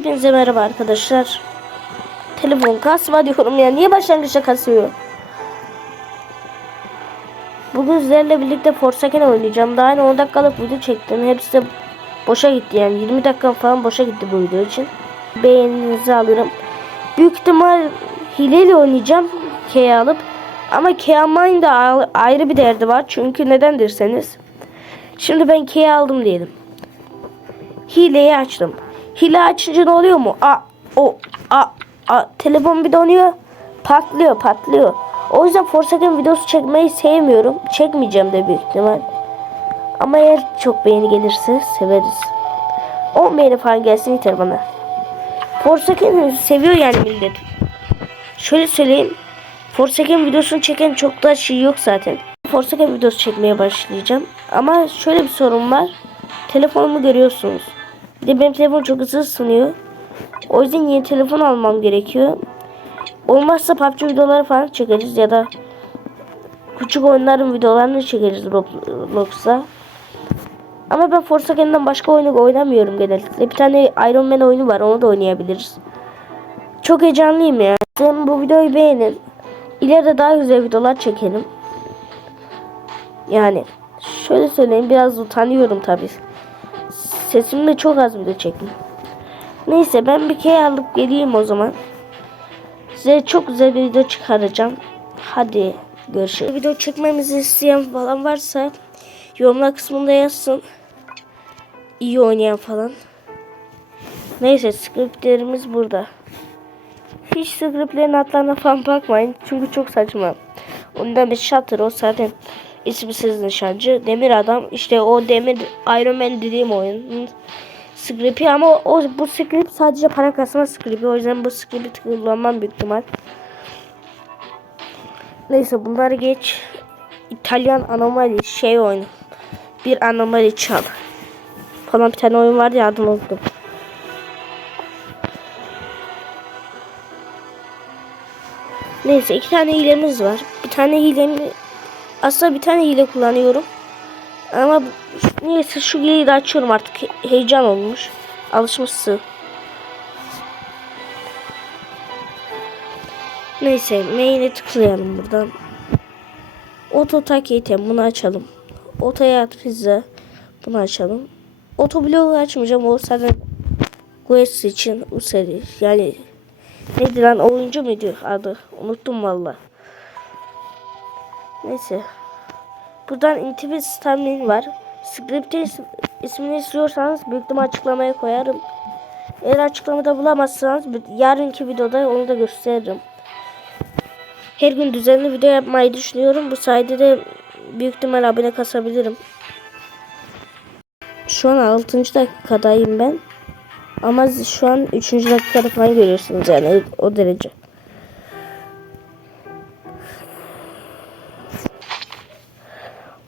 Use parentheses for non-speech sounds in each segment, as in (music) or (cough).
Hepinize merhaba arkadaşlar. Telefon kasma diyorum ya. Niye başlangıçta kasıyor? Bugün sizlerle birlikte Forsaken oynayacağım. Daha yeni 10 dakikalık video çektim. Hepsi de boşa gitti yani. 20 dakika falan boşa gitti bu video için. Beğeninizi alırım. Büyük ihtimal hileyle oynayacağım. K'ye alıp. Ama K almayın da ayrı bir derdi var. Çünkü neden derseniz. Şimdi ben K'ye aldım diyelim. Hileyi açtım. Hile açınca ne oluyor mu? A, o, a, a. Telefon bir donuyor. Patlıyor, patlıyor. O yüzden Forsaken videosu çekmeyi sevmiyorum. Çekmeyeceğim de büyük ihtimal. Ama eğer çok beğeni gelirse severiz. 10 beğeni falan gelsin yeter bana. Forsaken seviyor yani millet. Şöyle söyleyeyim. Forsaken videosunu çeken çok da şey yok zaten. Forsaken videosu çekmeye başlayacağım. Ama şöyle bir sorun var. Telefonumu görüyorsunuz. Bir de benim telefon çok hızlı ısınıyor. O yüzden yeni telefon almam gerekiyor. Olmazsa PUBG videoları falan çekeriz ya da küçük oyunların videolarını çekeriz Roblox'a. Ama ben Forsaken'den başka oyunu oynamıyorum genellikle. Bir tane Iron Man oyunu var onu da oynayabiliriz. Çok heyecanlıyım ya. Sen bu videoyu beğenin. İleride daha güzel videolar çekelim. Yani şöyle söyleyeyim biraz utanıyorum tabii. Sesimde çok az video çektim. Neyse ben bir kere alıp geleyim o zaman. Size çok güzel bir video çıkaracağım. Hadi görüşürüz. Video çekmemizi isteyen falan varsa yorumlar kısmında yazsın. İyi oynayan falan. Neyse scriptlerimiz burada. Hiç scriptlerin adlarına falan bakmayın. Çünkü çok saçma. Ondan bir Shutter o zaten isimsiz nişancı. Demir adam işte o demir Iron Man dediğim oyunun scripti ama o bu script sadece para kasma scripti. O yüzden bu scripti kullanmam büyük ihtimal. Neyse bunları geç. İtalyan anomali şey oyunu. Bir anomali çal. Falan bir tane oyun vardı ya adını unuttum. Neyse iki tane hilemiz var. Bir tane hilemi aslında bir tane hile kullanıyorum. Ama neyse şu hileyi de açıyorum artık. He heyecan olmuş. Alışmışsın. Neyse main'e tıklayalım buradan. Auto tak item bunu açalım. Otoya at pizza bunu açalım. Oto bloğu açmayacağım o zaten Quest için o seri yani Neydi lan oyuncu muydu adı? Unuttum valla. Neyse. Buradan Intimate Timeline var. Script'in is ismini istiyorsanız büyük ihtimal açıklamaya koyarım. Eğer açıklamada bulamazsanız yarınki videoda onu da gösteririm. Her gün düzenli video yapmayı düşünüyorum. Bu sayede de büyük ihtimal abone kasabilirim. Şu an 6. dakikadayım ben. Ama şu an 3. dakikada falan görüyorsunuz yani o derece.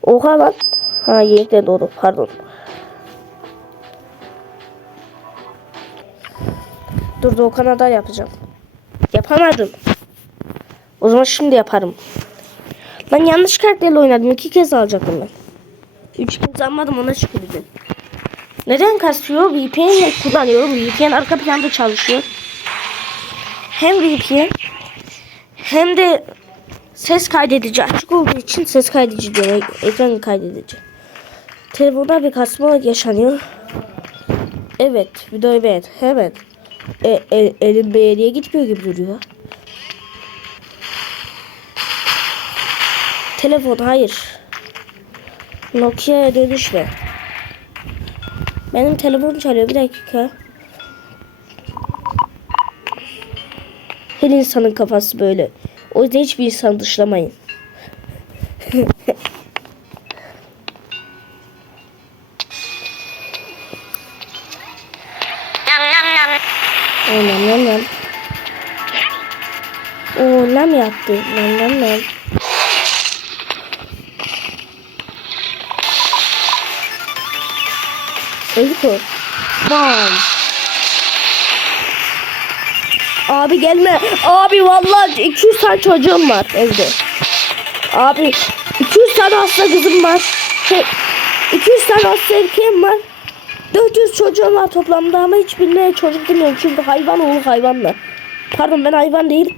Oha lan. Ha yedikten doğru pardon. Dur da o kanada yapacağım. Yapamadım. O zaman şimdi yaparım. Lan yanlış karakterle oynadım. İki kez alacaktım ben. Üç kez almadım ona şükür edin. Neden kasıyor? VPN kullanıyorum. VPN arka planda çalışıyor. Hem VPN hem de ses kaydedici açık olduğu için ses kaydedici diyor. Ekran kaydedici. Telefonda bir kasma yaşanıyor. Evet. Videoyu beğen. Hemen. E, e, elim beğeniye gitmiyor gibi duruyor. Telefon hayır. Nokia'ya dönüşme. Benim telefonum çalıyor. Bir dakika. Her insanın kafası böyle. O yüzden hiçbir insan dışlamayın. nam nam nam. O nam yaptı. Nam nam nam. Öldük o. Bam. Abi gelme. Abi vallahi 200 tane çocuğum var evde. Abi 200 tane hasta kızım var. Şey, 200 tane hasta erkeğim var. 400 çocuğum var toplamda ama hiçbirine çocuk demiyorum çünkü hayvan oğlu hayvanla. Pardon ben hayvan değil.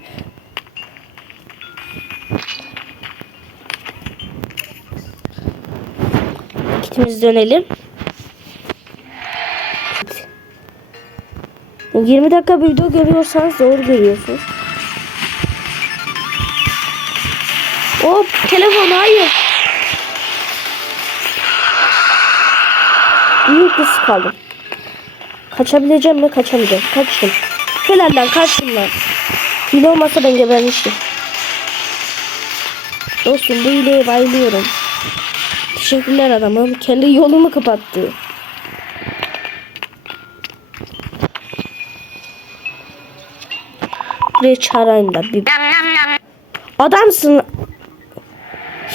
Kitimiz dönelim. 20 dakika video görüyorsanız doğru görüyorsunuz. Hop telefon hayır. Büyük risk kaldım. Kaçabileceğim mi? Kaçamayacağım. Kaçtım. Helal lan kaçtım lan. Hile olmasa ben gebermiştim. Dostum bu hileye bayılıyorum. Teşekkürler adamım. Kendi yolumu kapattı. Buraya çağırayım da bir. Adamsın.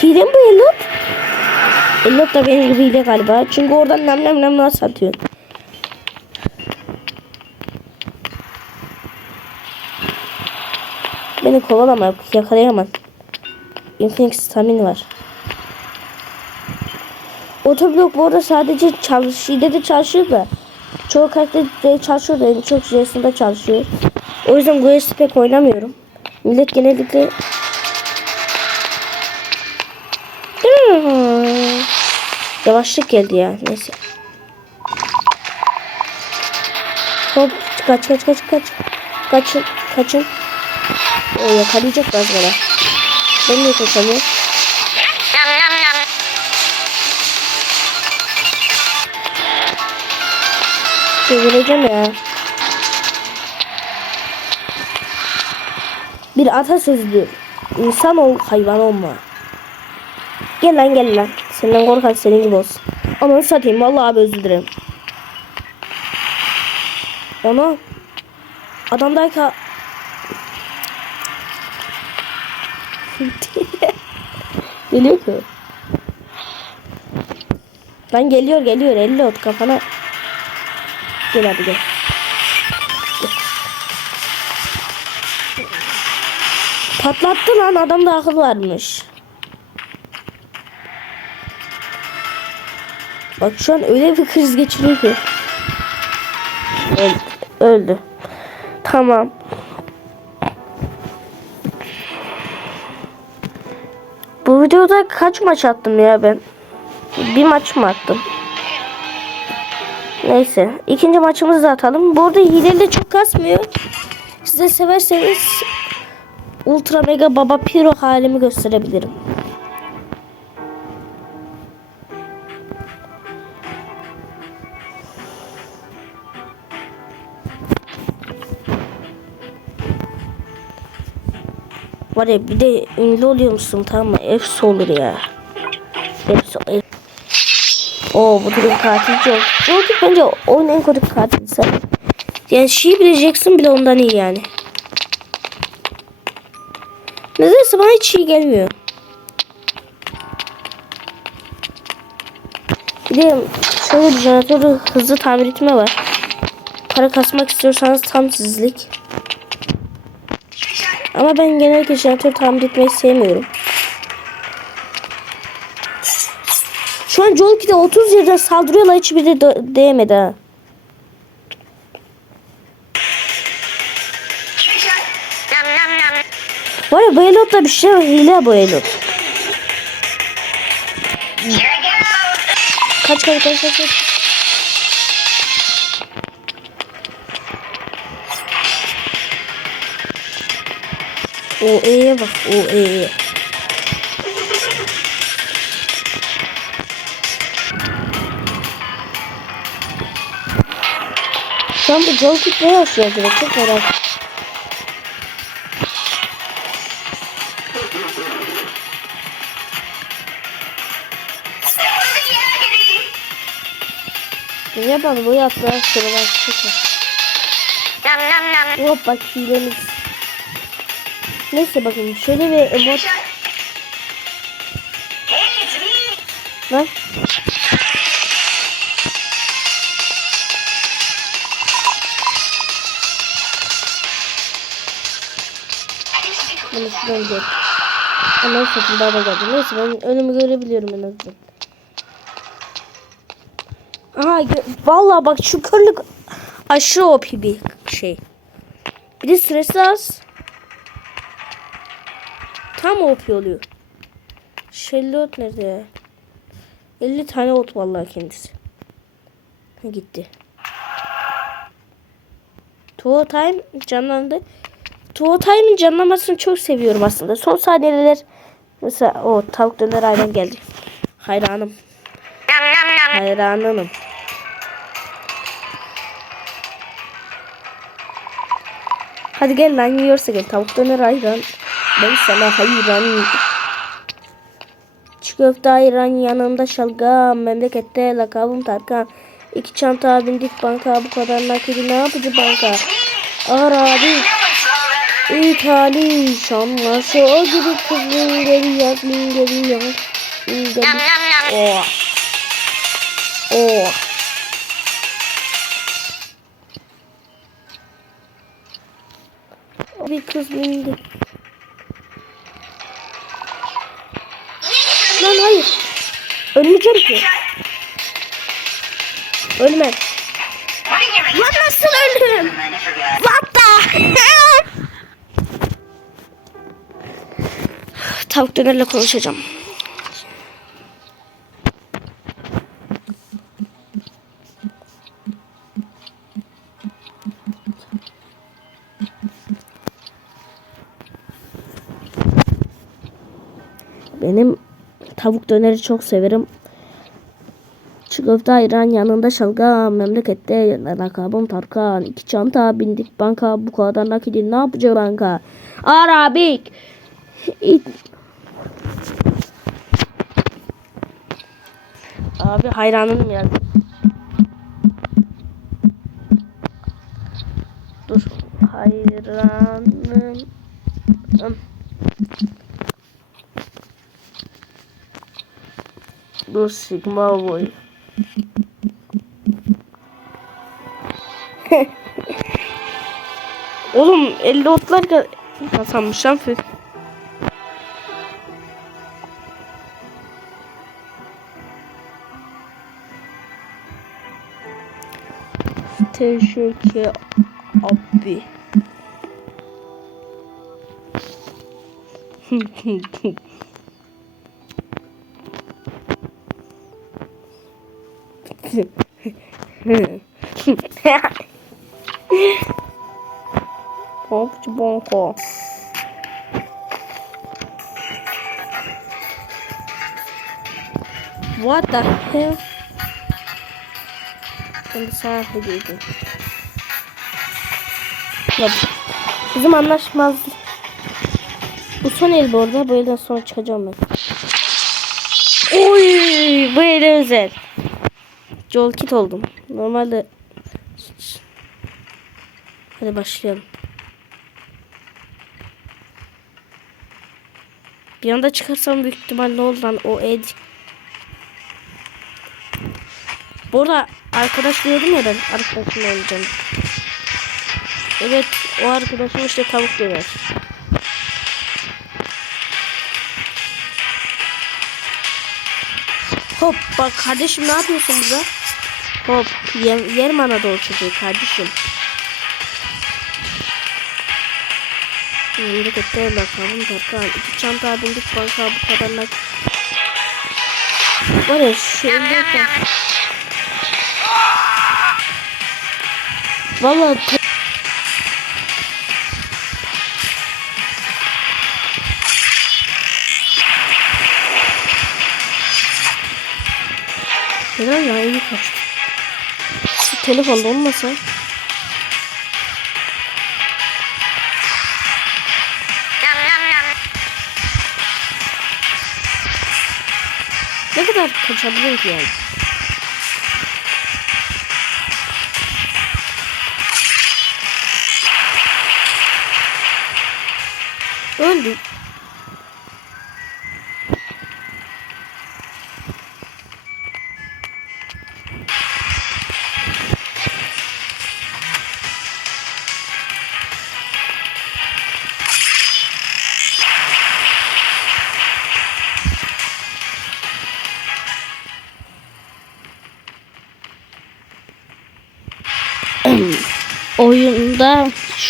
Hile mi Elot? Elot da benim gibi hile galiba. Çünkü oradan nem nem nem nasıl atıyor. Beni kovalama yakalayamaz. Infinix stamin var. Otoblok bu arada sadece çalışıyor de çalışıyor da çoğu karakter de çalışıyor da en çok JS'de çalışıyor. O yüzden JS pek oynamıyorum. Millet genellikle Hmm. Yavaşlık geldi ya. Neyse. Hop kaç kaç kaç kaç. Kaçın kaçın. O yakalayacak biraz bana. Ben de kaçamıyorum. Devireceğim ya. Bir atasözüdür. İnsan ol hayvan olma. Gel lan gel lan. Senden korkan senin gibi olsun. Ananı satayım vallahi abi özür dilerim. Ama adamdaki (laughs) Geliyor ki. Lan geliyor geliyor 50 ot kafana. Gel hadi gel. Patlattı lan adamda akıl varmış. Bak şu an öyle bir kriz geçiriyor ki. Öldü. Öldü. Tamam. Bu videoda kaç maç attım ya ben? Bir maç mı attım? Neyse. ikinci maçımızı da atalım. Bu arada hileli çok kasmıyor. Siz de severseniz Ultra Mega Baba Piro halimi gösterebilirim. Var ya bir de ünlü oluyormuşsun tamam mı? Efsi olur ya. Efsi ef. Oo bu durum katil çok. Çünkü bence oyunun en kötü katili sen. Yani şeyi bileceksin bile ondan iyi yani. Nedense bana hiç iyi gelmiyor. Bir de şöyle bir jeneratörü hızlı tamir etme var. Para kasmak istiyorsanız tam sizlik. Ama ben genellikle jeneratör tamir etmeyi sevmiyorum. Şu an Jolki'de 30 yerden saldırıyorlar hiçbiri de- değmedi ha. Var ya bu Elot'ta bir şey var. Hile bu Elot. Kaç kaç kaç kaç. kaç. O E'ye bak. O E'ye. Şu an bu Jolkit ne yaşıyor acaba? Çok merak Niye bana bu yaptılar sorular çıkıyor. Hop bak hilemiz. Neyse bakın şöyle bir emot Lan. Bunu şuradan gör. Ondan satın daha da geldi. Neyse ben önümü görebiliyorum en azından. Gö- vallahi bak şu körlük aşırı OP bir şey. Bir de süresi az. Tam OP oluyor. Shellot nerede ya? 50 tane ot vallahi kendisi. Ha, gitti. Tuo Time canlandı. Tuo Time'in canlanmasını çok seviyorum aslında. Son saniyeler mesela o tavuk döner ayran geldi. Hayranım. Hayranım. Hadi gel lan yiyorsa gel tavuk döner ayran. Ben sana hayran. Çiğ köfte ayran yanımda şalgam. Memlekette lakabım Tarkan. İki çanta bindik banka bu kadar nakidi ne yapıcı banka. Ağır abi. İthali şanla şu gibi kızın geliyor geliyor. Geliyor. Oh. Oh. Bir kız bindi. Lan hayır. Ölmeyeceğim ki. Ölmem. Lan nasıl öldüm? What the (laughs) Tavuk dönerle konuşacağım. Benim tavuk döneri çok severim. Çiğ köfte yanında şalgam memlekette lakabım Tarkan. İki çanta bindik banka bu kadar nakidi ne yapacak banka? Arabik! İ- Abi hayranım ya. Dur hayranım Dur Sigma boy (laughs) Oğlum 50 otlar ka- kazanmış lan Fü. Teşekkür abi. (laughs) Hopçu bonko. What the hell? Sana hediyeydim. Ya, bizim anlaşmaz. Bu son el bu arada. Bu elden sonra çıkacağım ben. Oy, bu ele özel. Joel kit oldum. Normalde Hadi başlayalım. Bir anda çıkarsam büyük ihtimalle oldu lan o ed. Bu arada arkadaş diyordum ya ben arkadaşımla oynayacağım. Evet o arkadaşım işte tavuk döner. Hop bak kardeşim ne yapıyorsun burada? Hop yer, yerim Anadolu çocuğu kardeşim. Memlekette bakalım Tarkan. İki çanta bindik banka bu kadarlar. Var ya şu öldürken. Valla Helal ya iyi kaçtı. Telefonda olmasa. Ne kadar kaçabilir ki yani? Öldü.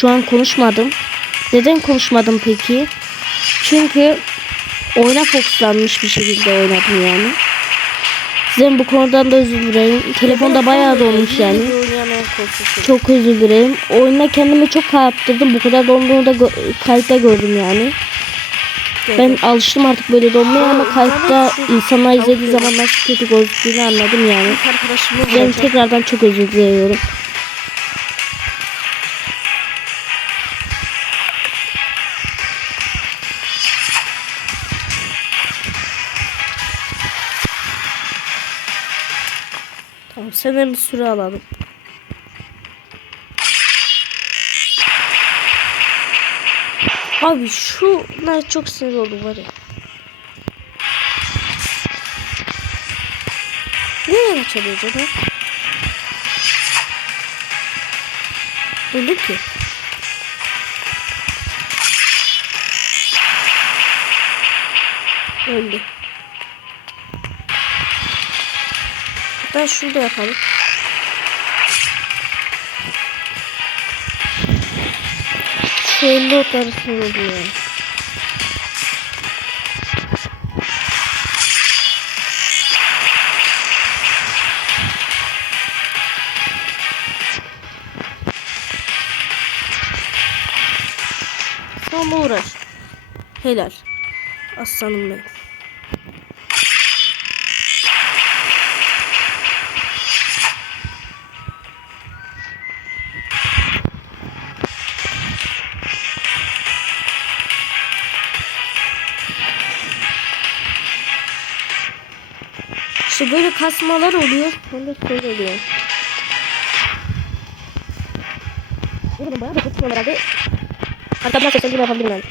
Şu an konuşmadım. Neden konuşmadım peki? Çünkü oyuna fokuslanmış bir şekilde oynadım yani. Sizin bu konudan da özür dilerim. Telefonda bayağı donmuş yani. Çok özür dilerim. Oyuna kendimi çok kaptırdım. Bu kadar donduğunu da gö- kayıtta gördüm yani. Ben alıştım artık böyle donmaya ama kayıtta insanlar izlediği zaman nasıl kötü gözüktüğünü anladım yani. Ben tekrardan çok özür diliyorum. Tamam bir süre alalım. Abi şuna çok sinir oldum var ya. Nereye açılıyor acaba? Bulduk ki. Öldü. Hatta şurada yapalım. Elli otları oluyor. Sonra uğraş. Helal. Aslanım benim. İşte böyle kasmalar oluyor. Ben de şöyle oluyor. Burada bayağı da kasmalar herhalde. Hatta biraz seslendirme yapabilirim ben.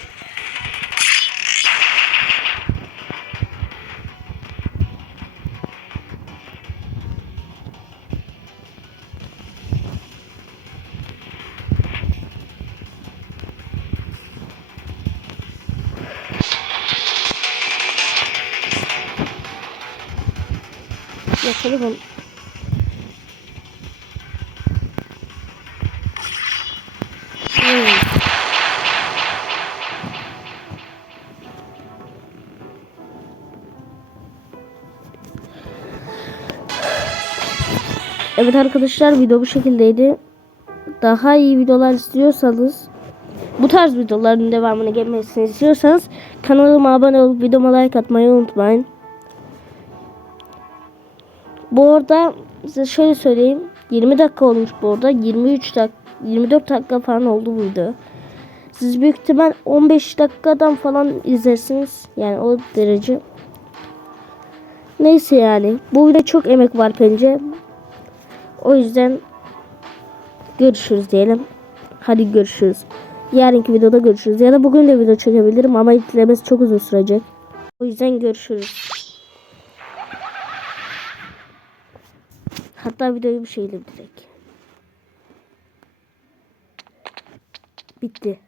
Telefon. Hmm. Evet arkadaşlar video bu şekildeydi. Daha iyi videolar istiyorsanız bu tarz videoların devamını gelmesini istiyorsanız kanalıma abone olup videoma like atmayı unutmayın. Bu arada size şöyle söyleyeyim. 20 dakika olmuş bu arada. 23 dak 24 dakika falan oldu bu. Siz büyük ihtimal 15 dakikadan falan izlersiniz. Yani o derece. Neyse yani. Bu video çok emek var bence. O yüzden görüşürüz diyelim. Hadi görüşürüz. Yarınki videoda görüşürüz. Ya da bugün de video çekebilirim ama yüklemesi çok uzun sürecek. O yüzden görüşürüz. Hatta videoyu bir şeyle direkt. Bitti.